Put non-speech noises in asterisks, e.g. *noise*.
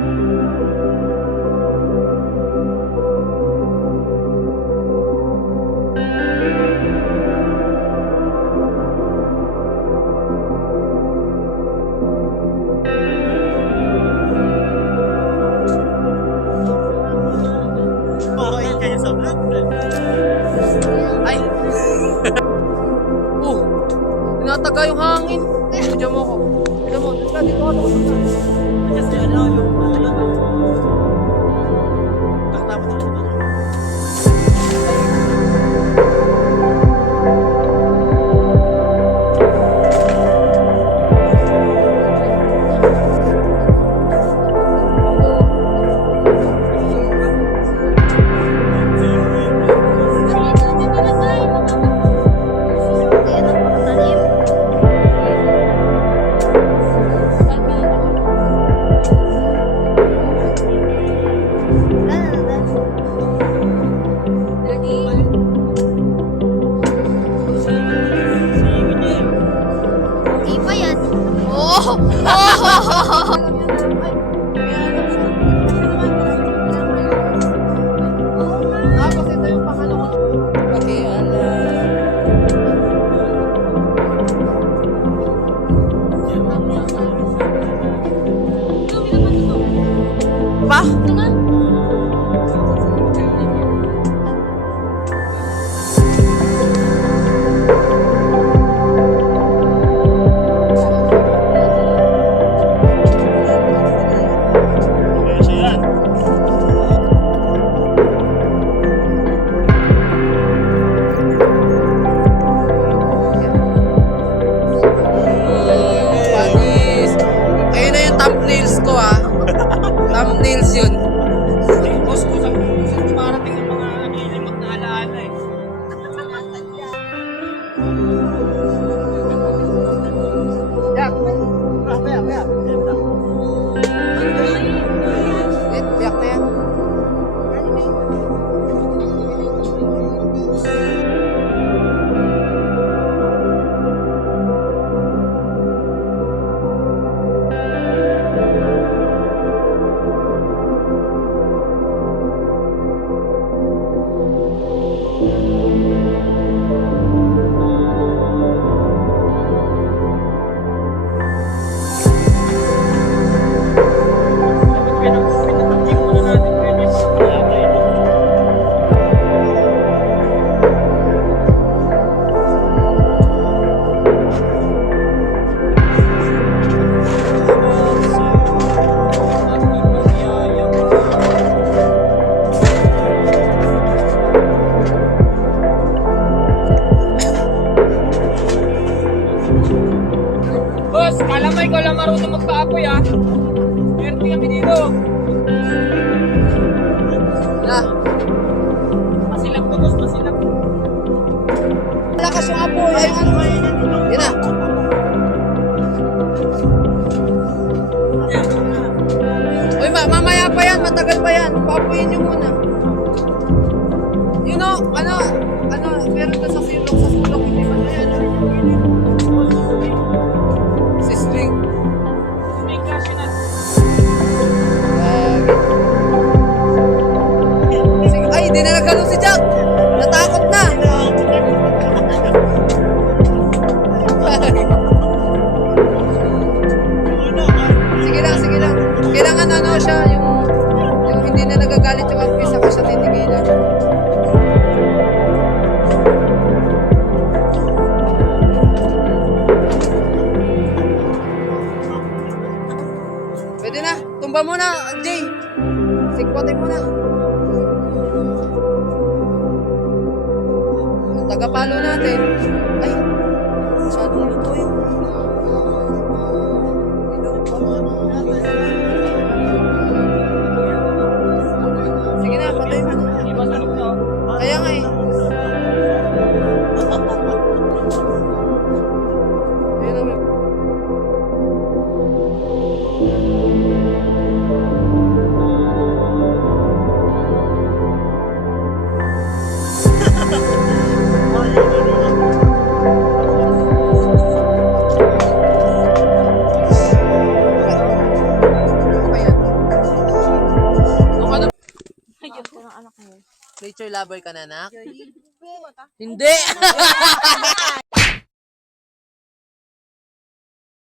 *laughs* Tinataga yung hangin. Diyan mo ako. Diyan mo. Dito ka, dito ako. Kasi ano, yung ah. Meron kami dito. Na, Masilap ko, boss, masilap. malakas yung apoy. Ay, ano ba yun? Yun na. Uy, ma mamaya pa yan. Matagal pa yan. Papuyin nyo muna. You know, ano, Pwede na. Tumba mo na, Jay. Sikwatin mo na. Yung tagapalo natin. Ay, masyadong anak mo? Nature lover ka na, nak? Hindi!